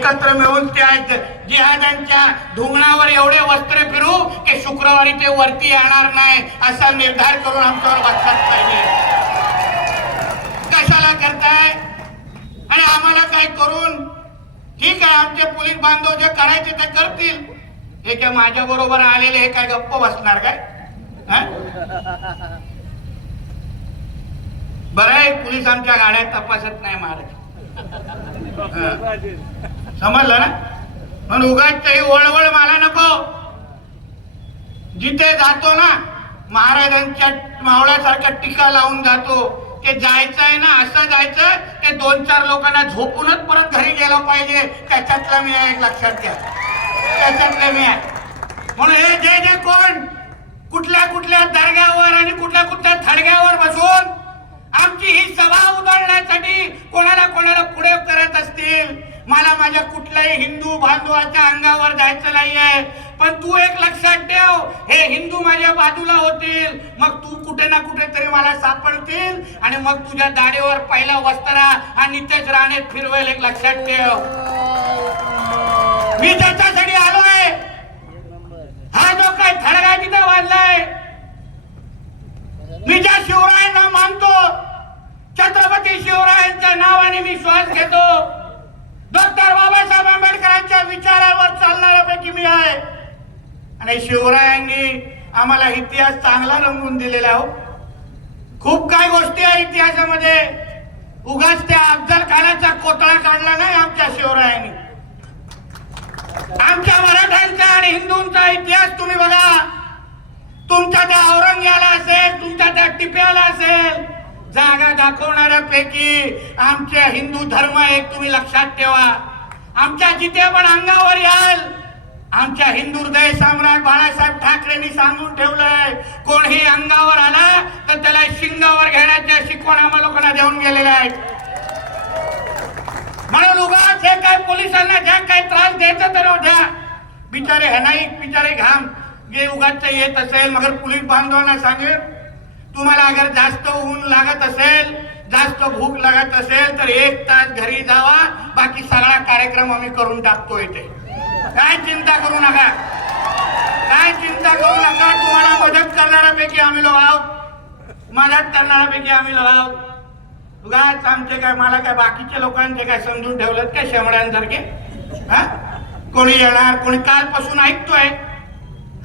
एकत्र मिळून त्या जिहादांच्या धुंगणावर एवढे वस्त्र फिरू की शुक्रवारी ते वरती येणार नाही असा निर्धार करून आमच्यावर बसलाच पाहिजे. कशाला करताय? आणि आम्हाला काय करून? ठीक आहे आमचे पोलीस बांधव जे करायचे ते करतील. हे जे माझ्या बरोबर आलेले हे काय गप्प बसणार काय? बर बरं आहे पोलीस आमच्या गाड्या तपासत नाही महाराज समजलं ना? म्हणून उगाच काही वळवळ मला नको. जिथे जातो ना महाराजांच्या मावळ्यासारख्या टीका लावून जातो. ते जायचं आहे ना असं जायचं ते दोन चार लोकांना झोपूनच परत घरी गेलं पाहिजे. त्याच्यातलं मी आहे एक लक्षात घ्या. त्याच्यातलं मी आहे. म्हणून हे जे जे कोण कुठल्या कुठल्या दर्ग्यावर आणि कुठल्या कुठल्या थडग्यावर बसून आमची ही सभा उधळण्यासाठी कोणाला कोणाला पुढे करत असतील? मला माझ्या कुठल्याही हिंदू बांधवाच्या अंगावर जायचं नाहीये. पण तू एक लक्षात ठेव हे हिंदू माझ्या बाजूला होतील. मग तू कुठे ना कुठे तरी मला सापडतील आणि मग तुझ्या दाढीवर पहिला वस्त्रा आणि नितेश राणे फिरवेल एक लक्षात ठेव. मी त्याच्या आलोय हा जो काय थडगा तिथे वाजलाय मी ज्या शिवरायांना मानतो छत्रपती शिवरायांच्या मी श्वास घेतो. डॉक्टर बाबासाहेब आंबेडकरांच्या विचारावर चालणाऱ्यापैकी मी आहे. आणि शिवरायांनी आम्हाला इतिहास चांगला रंगवून दिलेला हो. खूप काय गोष्टी आहे इतिहासामध्ये. उगाच त्या अफजल खानाचा कोतळा काढला नाही आमच्या शिवरायांनी. आमच्या मराठ्यांचा आणि हिंदूंचा इतिहास तुम्ही बघा. तुमच्या त्या औरंग्याला असेल जागा दाखवणाऱ्यापैकी आमच्या हिंदू धर्म एक तुम्ही लक्षात ठेवा. आमच्या जिथे पण अंगावर याल आमच्या हिंदू हृदय सम्राट बाळासाहेब ठाकरेंनी सांगून ठेवलंय कोणही अंगावर आला तर त्याला शिंगावर घेण्याच्या शिकवण आम्हा लोकांना देऊन गेलेल्या आहेत. म्हणून उगाच हे काय पोलिसांना ज्या काय त्रास द्यायचा तर द्या. बिचारे हे नाही बिचारे घाम जे उगाच येत असेल मगर पोलीस बांधवांना सांगेल तुम्हाला अगर जास्त ऊन लागत असेल जास्त भूक लागत असेल तर एक तास घरी जावा. बाकी सगळा कार्यक्रम आम्ही करून टाकतो इथे. काय चिंता करू नका. काय चिंता करू नका. तुम्हाला मदत करणाऱ्यापैकी आम्ही लोक आहोत. मदत करणाऱ्यापैकी आम्ही लोक आहोत. उगाच आमचे काय मला काय बाकीच्या लोकांचे काय समजून ठेवलं काय शेमड्यांसारखे? हा? कोणी येणार कोणी कालपासून ऐकतोय.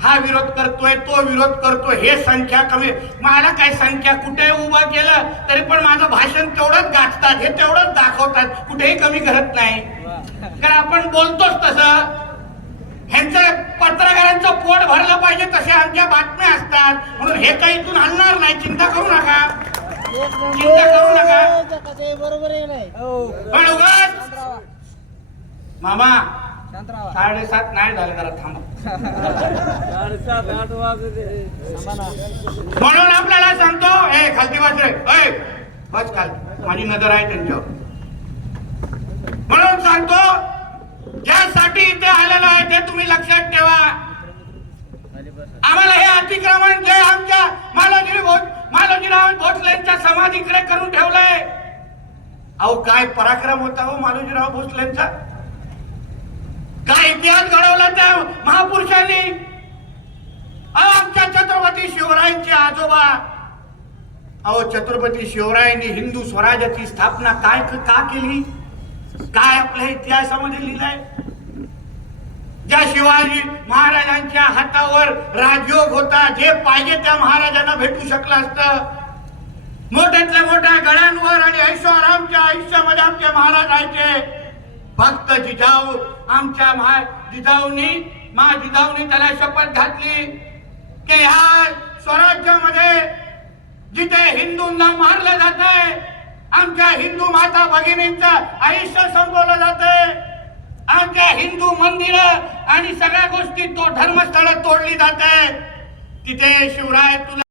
हा विरोध करतोय तो विरोध करतोय हे संख्या कमी मला काय संख्या कुठे उभं केलं तरी पण माझं भाषण तेवढंच गाजतात हे तेवढंच दाखवतात कुठेही कमी करत नाही कारण आपण बोलतोच तसं ह्यांचं पत्रकारांचं पोट भरलं पाहिजे तसे आमच्या बातम्या असतात म्हणून हे काही इथून हलणार नाही चिंता करू नका चिंता करू नका बरोबर पण उगाच मामा साडेसात नाही झाले जरा थांबा. साडेसात आठ वाजले. म्हणून आपल्याला सांगतो ए खालती बस रे. ए बस खाल. माझी नजर आहे त्यांच्यावर. म्हणून सांगतो ज्यासाठी इथे आलेलो आहे ते तुम्ही लक्षात ठेवा. आम्हाला हे अतिक्रमण जे आमच्या मालोजी भोस मालोजीराव भोसलेंच्या समाधीकडे करून ठेवलंय. अहो काय पराक्रम होता हो मालोजीराव भोसलेंचा काय इतिहास घडवला त्या महापुरुषांनी अहो आमच्या छत्रपती शिवरायांचे आजोबा अहो छत्रपती शिवरायांनी हिंदू स्वराज्याची स्थापना काय का केली? काय आपल्या इतिहासामध्ये लिहिलंय? ज्या शिवाजी महाराजांच्या हातावर राजयोग होता जे पाहिजे त्या महाराजांना भेटू शकलं असतं. मोठ्यातल्या मोठ्या गड्यांवर आणि ऐश्वरामच्या आयुष्यामध्ये आमचे महाराज राहायचे. फक्त जिजाऊ आमच्या महा जिजाऊनी मा जिजाऊनी त्याला शपथ घातली की ह्या स्वराज्यामध्ये जिथे हिंदूंना मारलं जात आहे आमच्या हिंदू माता भगिनींचं आयुष्य संपवलं जात आमच्या हिंदू मंदिर आणि सगळ्या गोष्टी तो धर्मस्थळ तोडली जात आहे तिथे शिवराय तुला